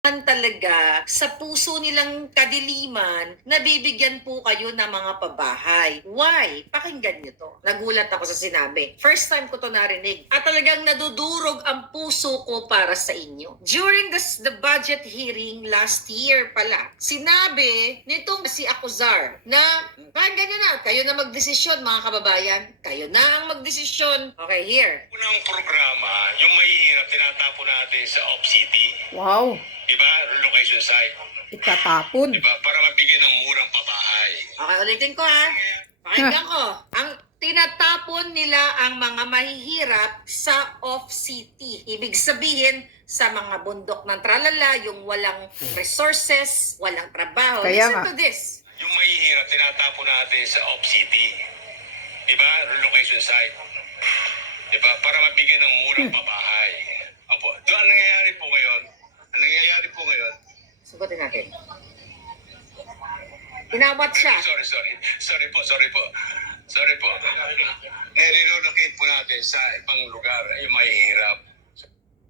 Talaga sa puso nilang kadiliman, nabibigyan po kayo ng mga pabahay. Why? Pakinggan nyo to. Nagulat ako sa sinabi. First time ko to narinig. At talagang nadudurog ang puso ko para sa inyo. During the budget hearing last year pala, sinabi nitong si Acuzar na, pakinggan nyo na, kayo na magdesisyon mga kababayan. Kayo na ang magdesisyon. Okay, here. Unang programa, yung mahihirap, tinatapo natin sa Op-City. Wow. Diba? Relocation site. Itatapon. Diba? Para mabigyan ng murang pabahay. Okay, ulitin ko ha. Pakinggan ko. Ang tinatapon nila ang mga mahihirap sa off-city. Ibig sabihin, sa mga bundok ng tralala, yung walang resources, walang trabaho. Kaya Listen nga. to this. Yung mahihirap, tinatapo natin sa Op-City. Diba? Relocation site. Diba? Para mabigyan ng murang pabahay. Opo. Doon ang nangyayari po ngayon. Ang nangyayari po ngayon. Sugutin natin. Tinawat siya. Sorry po. Nire-relocate po natin sa ibang lugar yung mahihirap.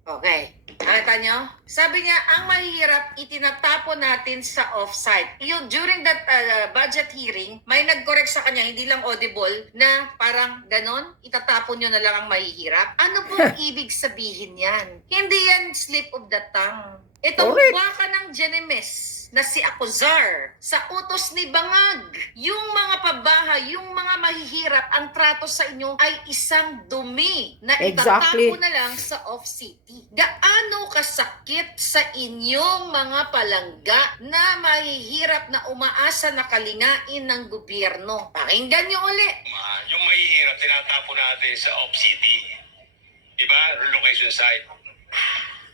Okay. Nakita nyo? Sabi niya, ang mahirap itinatapon natin sa off-site. Yun, during that budget hearing, may nag-correct sa kanya, hindi lang audible, na parang ganon, itatapon nyo na lang ang mahihirap. Ano po ibig sabihin yan? Hindi yan slip of the tongue. Itong Correct. baka ng Genemes na si Acuzar sa utos ni Bangag. Yung mga pabahay, yung mga mahihirap, ang trato sa inyo ay isang dumi na Exactly. itatapo na lang sa off-city. Gaano kasakit sa inyong mga palangga na mahihirap na umaasa na kalingain ng gobyerno? Pakinggan nyo uli. Yung mahihirap, tinatapo natin sa Op-City. Diba? Relocation site.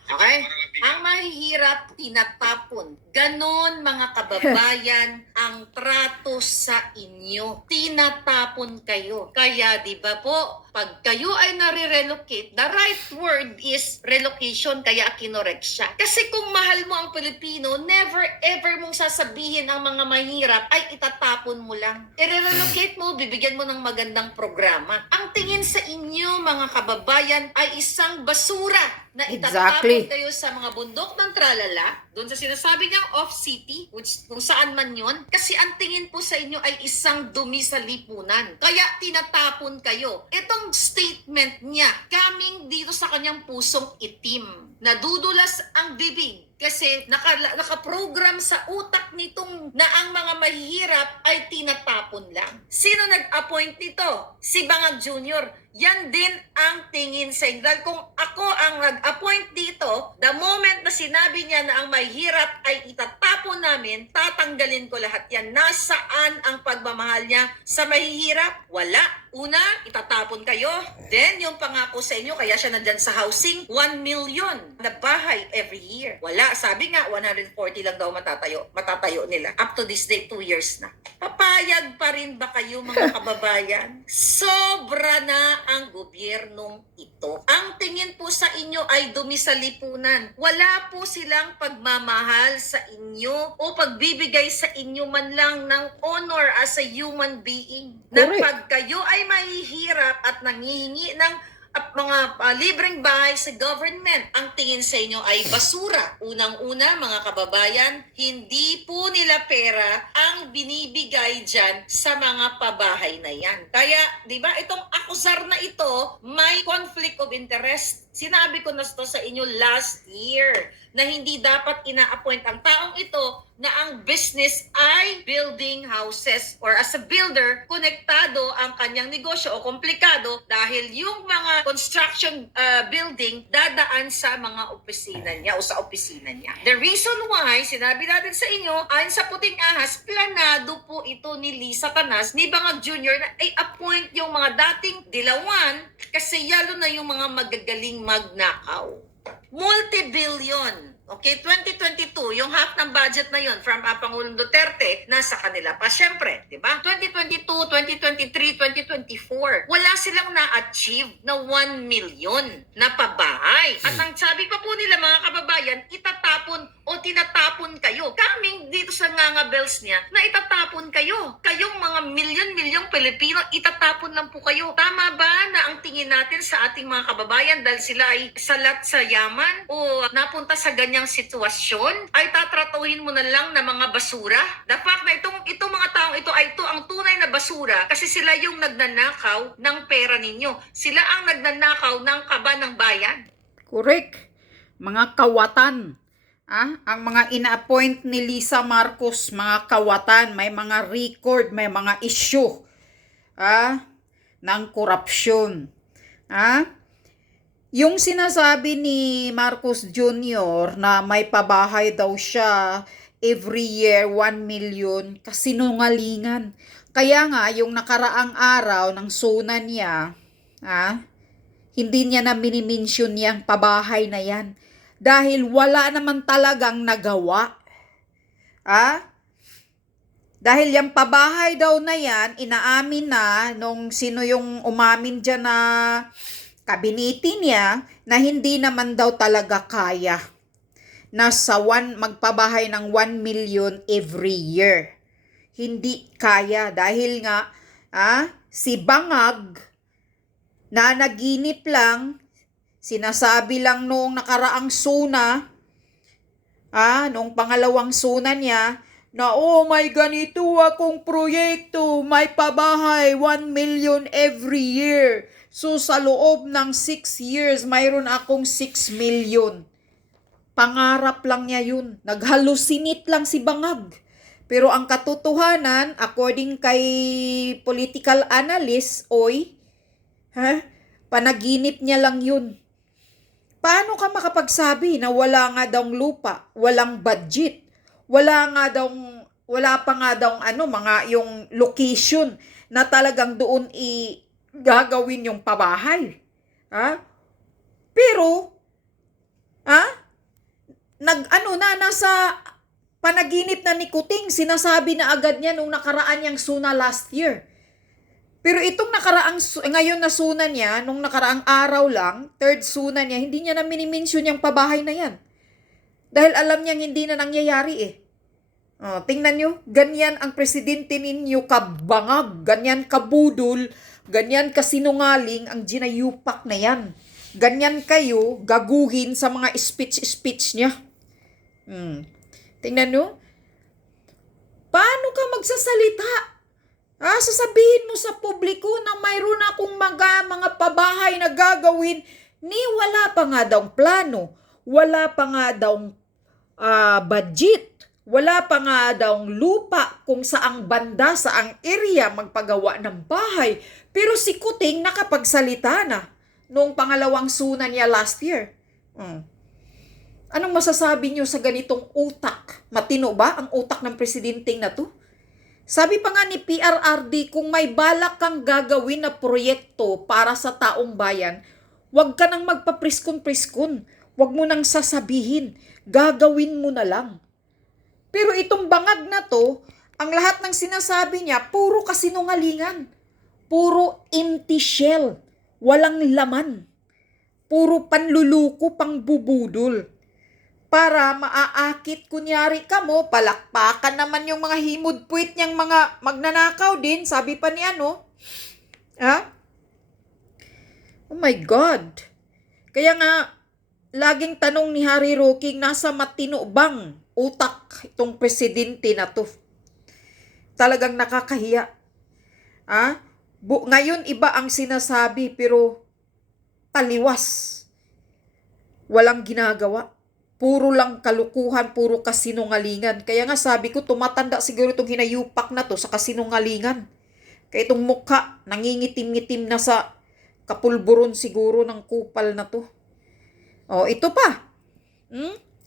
Okay? Ang mahihirap, tinatapon. Ganon, mga kababayan, ang trato sa inyo. Tinatapon kayo. Kaya, di ba po, pag kayo ay nare-relocate, the right word is relocation, kaya kinorek siya. Kasi kung mahal mo ang Pilipino, never ever mong sasabihin ang mga mahirap ay itatapon mo lang. I-relocate mo, bibigyan mo ng magandang programa. Ang tingin sa inyo, mga kababayan, ay isang basura na itatapon Exactly. kayo sa mga bundok ng tralala, doon sa sinasabi niyang off-city, which kung saan man yon, kasi ang tingin po sa inyo ay isang dumi sa lipunan. Kaya tinatapon kayo. Itong statement niya, coming dito sa kanyang pusong itim, nadudulas ang bibig. Kasi nakaprogram sa utak nitong na ang mga mahihirap ay tinatapon lang. Sino nag-appoint nito? Si Bangag Jr. Yan din ang tingin sa inyo. Dahil kung ako ang nag-appoint dito, the moment na sinabi niya na ang mahihirap ay itatapon namin, tatanggalin ko lahat yan. Nasaan ang pagmamahal niya sa mahihirap? Wala. Una, itatapon kayo. Then, yung pangako sa inyo, kaya siya nandyan sa housing, 1 million na bahay every year. Wala. Sabi nga, 140 lang daw matatayo nila. Up to this day, 2 years na. Papayag pa rin ba kayo, mga kababayan? Sobra na ang gobyernong ito. Ang tingin po sa inyo ay dumi sa lipunan. Wala po silang pagmamahal sa inyo o pagbibigay sa inyo man lang ng honor as a human being. Na Correct. pag kayo ay mahihirap at nangihingi ng mga libreng bahay sa government, ang tingin sa inyo ay basura. Unang-una, mga kababayan, hindi po nila pera ang binibigay dyan sa mga pabahay na yan. Kaya, di ba, itong Acuzar na ito, may conflict of interest. Sinabi ko na ito sa inyo last year na hindi dapat ina-appoint ang taong ito na ang business ay building houses or as a builder, konektado ang kanyang negosyo o komplikado dahil yung mga construction building dadaan sa mga opisina niya o sa opisina niya. The reason why, sinabi natin sa inyo, ayon sa Puting Ahas, planado po ito ni Lisa Tanas, ni Bangag Jr. na i-appoint yung mga dating dilawan kasi yalo na yung mga magagaling magnakaw. Multi-billion. Okay, 2022, yung half ng budget na yun from Pangulong Duterte, nasa kanila pa. Siyempre, di ba? 2022, 2023, 2024, wala silang na-achieve na 1 million na pabahay. At ang sabi pa po nila, mga kababayan, itatapon o tinatapon kayo. Kaming dito sa Nganga Bells niya, na itatapon kayo. Kayong mga milyon-milyong Pilipino, itatapon lang po kayo. Tama ba na ang tingin natin sa ating mga kababayan dahil sila ay salat sa yaman o napunta sa ganyang sitwasyon, ay tatratuhin mo na lang na mga basura? The fact na itong mga taong ito ay ito ang tunay na basura kasi sila yung nagnanakaw ng pera ninyo. Sila ang nagnanakaw ng kaba ng bayan. Correct. Mga kawatan. Ang mga ina-appoint ni Lisa Marcos, mga kawatan, may mga record, may mga issue ng korupsyon. Yung sinasabi ni Marcos Jr. na may pabahay daw siya every year 1 million, kasinungalingan. Kaya nga, yung nakaraang araw ng SONA niya, hindi niya na minimension yung pabahay na yan. Dahil wala naman talagang nagawa. Dahil yung pabahay daw na yan, inaamin na nung sino yung umamin dyan na kabinete niya, na hindi naman daw talaga kaya. Nasa magpabahay ng 1 million every year. Hindi kaya dahil nga si Bangag na naginip lang, sinasabi lang noong nakaraang SONA, noong pangalawang SONA niya, na may ganito akong proyekto, may pabahay 1 million every year. So sa loob ng 6 years, mayroon akong 6 million. Pangarap lang niya yun. Naghalusinate lang si Bangag. Pero ang katotohanan, according kay political analyst, panaginip niya lang yun. Paano ka makapagsabi na wala nga daw lupa, walang budget, wala pa nga daw yung location na talagang doon gagawin yung pabahay. Pero nasa panaginip na ni Kuting, sinasabi na agad niya nung nakaraan niyang SONA last year. Pero itong ngayon na SONA niya, nung nakaraang araw lang, third SONA niya, hindi niya na minimension yung pabahay na yan. Dahil alam niyang hindi na nangyayari tingnan nyo, ganyan ang presidente ninyo kabangag, ganyan kabudol, ganyan kasinungaling ang ginayupak na yan. Ganyan kayo gaguhin sa mga speech niya. Tingnan nyo, paano ka magsasalita? Sasabihin mo sa publiko na mayroon akong mga pabahay na gagawin, wala pa nga daw plano, wala pa nga daw budget, wala pa nga daw lupa kung saang banda, saang area magpagawa ng bahay. Pero si Kuting nakapagsalita na noong pangalawang SONA niya last year. Anong masasabi niyo sa ganitong utak? Matino ba ang utak ng presidenteng na to? Sabi pa nga ni PRRD, kung may balak kang gagawin na proyekto para sa taong bayan, huwag ka nang magpapriskon-priskon. Huwag mo nang sasabihin. Gagawin mo na lang. Pero itong Bangag na to, ang lahat ng sinasabi niya, puro kasinungalingan. Puro empty shell. Walang laman. Puro panluluko, pangbubudol. Para maaakit, kunyari ka mo, palakpakan naman yung mga himudpuit niyang mga magnanakaw din, sabi pa ni Oh my God. Kaya nga, laging tanong ni Harry Roque, nasa matino bang utak itong presidente na to? Talagang nakakahiya. Ngayon iba ang sinasabi, pero taliwas. Walang ginagawa. Puro lang kalukuhan, puro kasinungalingan. Kaya nga sabi ko, tumatanda siguro itong hinayupak na to sa kasinungalingan. Kaya itong mukha, nangingitim-ngitim na sa kapulburon siguro ng kupal na to. Ito pa.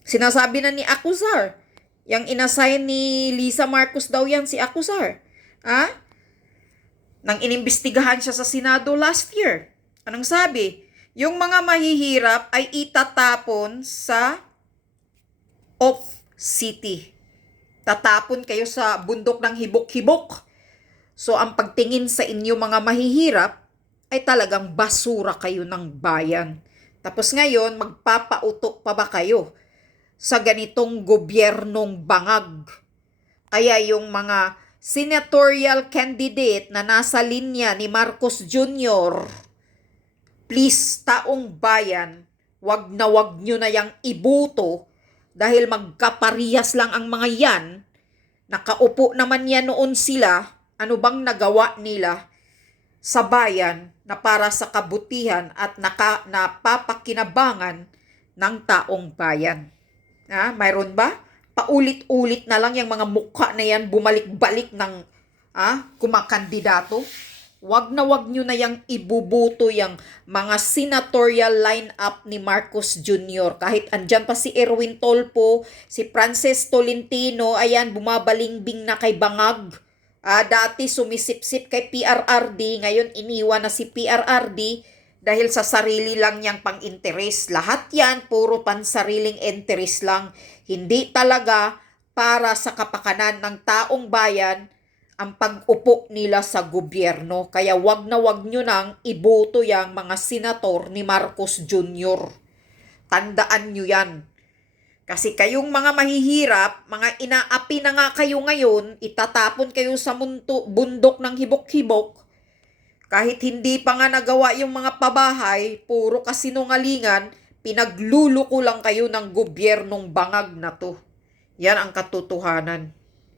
Sinasabi na ni Acuzar. Yang inassign ni Lisa Marcos daw yan si Acuzar. Nang inimbestigahan siya sa Senado last year. Anong sabi? Yung mga mahihirap ay itatapon sa off city. Tatapon kayo sa bundok ng hibok-hibok. So ang pagtingin sa inyo mga mahihirap ay talagang basura kayo ng bayan. Tapos ngayon magpapautok pa ba kayo sa ganitong gobyernong bangag. Kaya yung mga senatorial candidate na nasa linya ni Marcos Jr., please, taong bayan, wag nyo na yang ibuto dahil magkaparehas lang ang mga yan. Nakaupo naman yan noon sila. Ano bang nagawa nila sa bayan na para sa kabutihan at napapakinabangan ng taong bayan? Mayroon ba? Paulit-ulit na lang yung mga mukha na yan bumalik-balik ng kumakandidato. Wag nyo na yang ibubuto yung mga senatorial lineup ni Marcos Jr. Kahit andyan pa si Erwin Tolpo, si Frances Tolentino, ayan, bumabalingbing na kay Bangag. Dati sumisipsip kay PRRD, ngayon iniwan na si PRRD dahil sa sarili lang niyang pang-interes. Lahat yan, puro pansariling interes lang. Hindi talaga para sa kapakanan ng taong bayan ang pag-upo nila sa gobyerno. Kaya wag nyo nang iboto yang mga senator ni Marcos Jr. Tandaan nyo yan. Kasi kayong mga mahihirap, mga inaapi na nga kayo ngayon, itatapon kayo sa bundok ng hibok-hibok. Kahit hindi pa nga nagawa yung mga pabahay, puro kasinungalingan, pinagluluko lang kayo ng gobyernong bangag na to. Yan ang katotohanan.